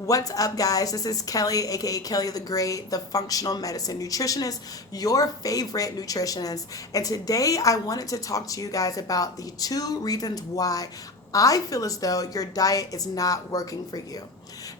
What's up, guys? This is Kelly, aka Kelly the Great, the functional medicine nutritionist, your favorite nutritionist. And today I wanted to talk to you guys about the 2 reasons why I feel as though your diet is not working for you.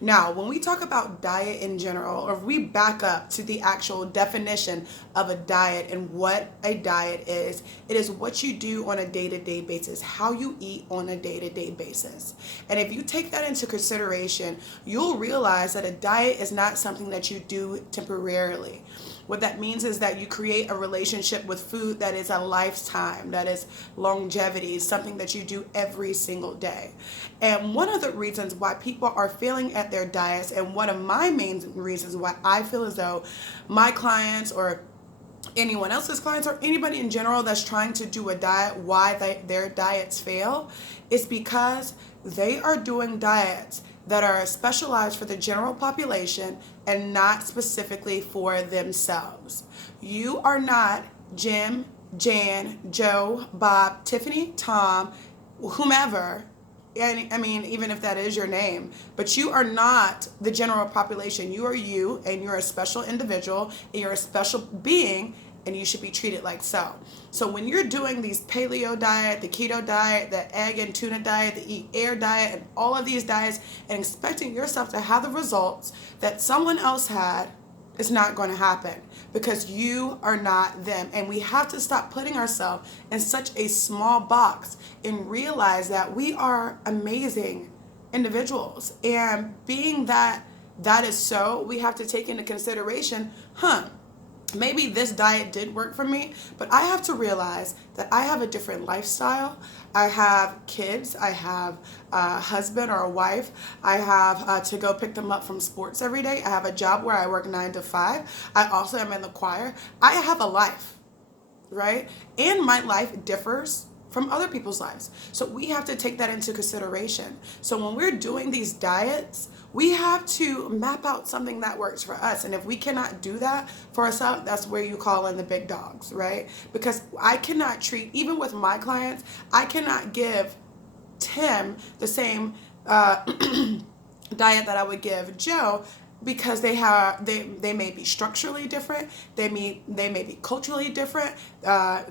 Now, when we talk about diet in general, or if we back up to the actual definition of a diet and what a diet is, it is what you do on a day-to-day basis, how you eat on a day-to-day basis. And if you take that into consideration, you'll realize that a diet is not something that you do temporarily. What that means is that you create a relationship with food that is a lifetime, that is longevity, something that you do every single day. And one of the reasons why people are failing at their diets, and one of my main reasons why I feel as though my clients or anyone else's clients or anybody in general that's trying to do a diet, why their diets fail, is because they are doing diets that are specialized for the general population and not specifically for themselves. You are not Jim, Jan, Joe, Bob, Tiffany, Tom, whomever. And I mean, even if that is your name, but you are not the general population. You are you, and you're a special individual, and you're a special being, and you should be treated like so. So when you're doing these paleo diet, the keto diet, the egg and tuna diet, the eat air diet, and all of these diets, and expecting yourself to have the results that someone else had, it's not going to happen because you are not them. And we have to stop putting ourselves in such a small box and realize that we are amazing individuals. And being that is so, we have to take into consideration, maybe this diet did work for me, but I have to realize that I have a different lifestyle. I have kids. I have a husband or a wife. I have to go pick them up from sports every day. I have a job where I work 9 to 5. I also am in the choir. I have a life, right? And my life differs from other people's lives. So we have to take that into consideration. So when we're doing these diets, we have to map out something that works for us. And if we cannot do that for ourselves, that's where you call in the big dogs, right? Because I cannot treat, even with my clients, I cannot give Tim the same diet that I would give Joe, because they may be structurally different, they may be culturally different,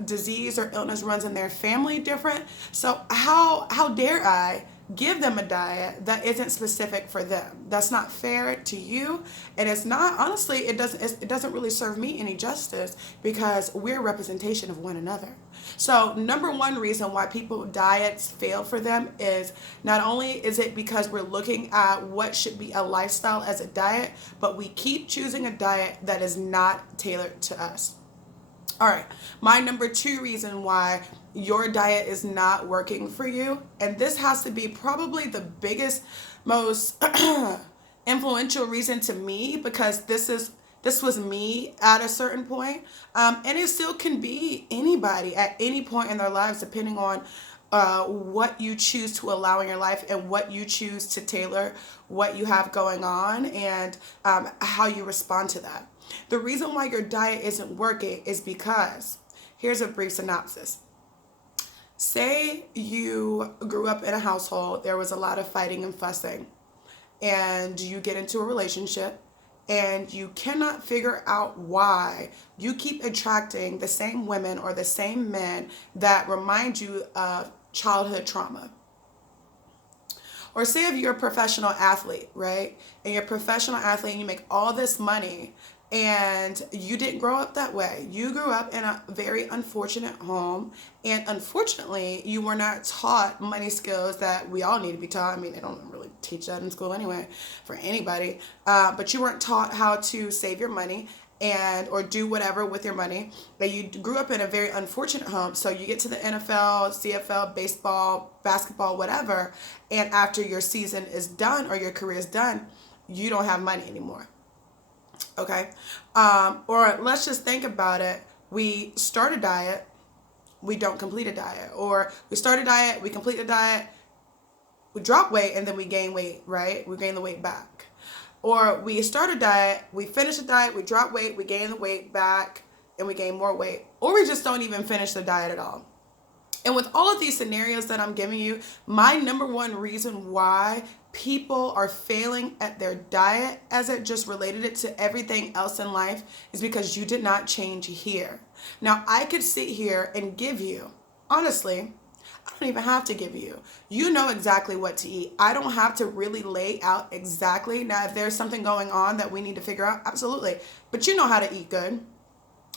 disease or illness runs in their family different. So how dare I give them a diet that isn't specific for them? That's not fair to you, and it's not, honestly, it doesn't really serve me any justice, because we're a representation of one another. So number one reason why people diets fail for them is not only is it because we're looking at what should be a lifestyle as a diet, but we keep choosing a diet that is not tailored to us. All right, my number 2 reason why your diet is not working for you, and this has to be probably the biggest, most influential reason to me, because this was me at a certain point, and it still can be anybody at any point in their lives, depending on what you choose to allow in your life and what you choose to tailor what you have going on, and how you respond to that. The reason why your diet isn't working is because, here's a brief synopsis. Say you grew up in a household, there was a lot of fighting and fussing, and you get into a relationship, and you cannot figure out why you keep attracting the same women or the same men that remind you of childhood trauma. Or say if you're a professional athlete, right? And you're a professional athlete and you make all this money, and you didn't grow up that way. You grew up in a very unfortunate home, and unfortunately, you were not taught money skills that we all need to be taught. I mean, they don't really teach that in school anyway for anybody, but you weren't taught how to save your money and or do whatever with your money. That you grew up in a very unfortunate home, so you get to the NFL, CFL, baseball, basketball, whatever, and after your season is done or your career is done, you don't have money anymore. Okay, or let's just think about it. We start a diet, we don't complete a diet, or we start a diet, we complete a diet, we drop weight, and then we gain weight, right? We gain the weight back. Or we start a diet, we finish the diet, we drop weight, we gain the weight back, and we gain more weight. Or we just don't even finish the diet at all. And with all of these scenarios that I'm giving you, my number one reason why people are failing at their diet as it just related it to everything else in life is because you did not change here. Now, I could sit here and give you, honestly, I don't even have to give you. You know exactly what to eat. I don't have to really lay out exactly. Now, if there's something going on that we need to figure out, absolutely. But you know how to eat good.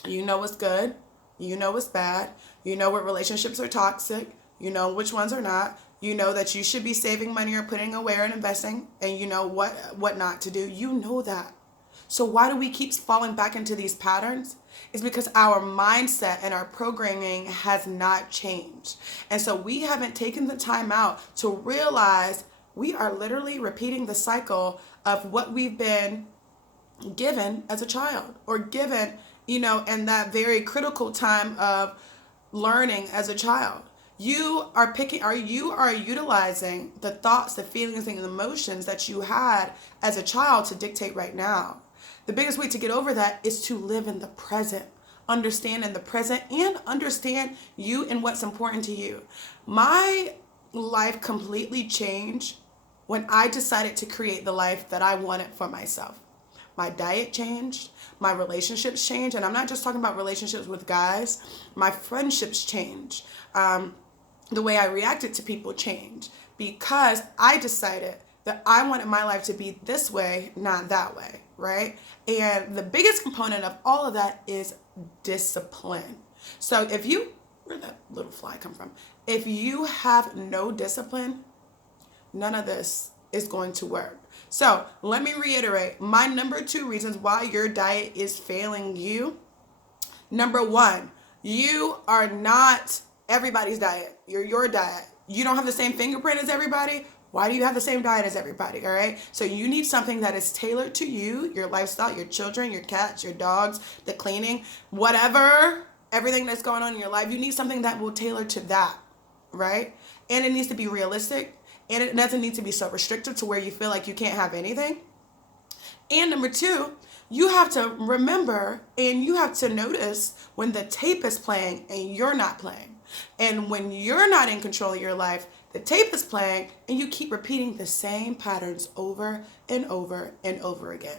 You know what's good. You know what's bad. You know what relationships are toxic. You know which ones are not. You know that you should be saving money or putting away and investing. And you know what not to do. You know that. So why do we keep falling back into these patterns? It's because our mindset and our programming has not changed. And so we haven't taken the time out to realize we are literally repeating the cycle of what we've been given as a child, or given, in that very critical time of learning as a child. You are utilizing the thoughts, the feelings, and the emotions that you had as a child to dictate right now. The biggest way to get over that is to live in the present, understand in the present, and understand you and what's important to you. My life completely changed when I decided to create the life that I wanted for myself. My diet changed, my relationships changed, and I'm not just talking about relationships with guys. My friendships changed. The way I reacted to people changed because I decided that I wanted my life to be this way, not that way, right? And the biggest component of all of that is discipline. So where'd that little fly come from? If you have no discipline, none of this is going to work. So let me reiterate my number 2 reasons why your diet is failing you. Number 1, you are not everybody's diet. You're your diet. You don't have the same fingerprint as everybody. Why do you have the same diet as everybody? All right. So you need something that is tailored to you, your lifestyle, your children, your cats, your dogs, the cleaning, whatever, everything that's going on in your life. You need something that will tailor to that. Right. And it needs to be realistic. And it doesn't need to be so restrictive to where you feel like you can't have anything. And number 2, you have to remember and you have to notice when the tape is playing and you're not playing. And when you're not in control of your life, the tape is playing and you keep repeating the same patterns over and over and over again.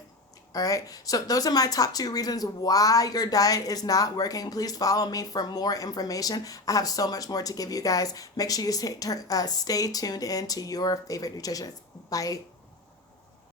All right. So those are my top 2 reasons why your diet is not working. Please follow me for more information. I have so much more to give you guys. Make sure you stay tuned in to your favorite nutritionist. Bye.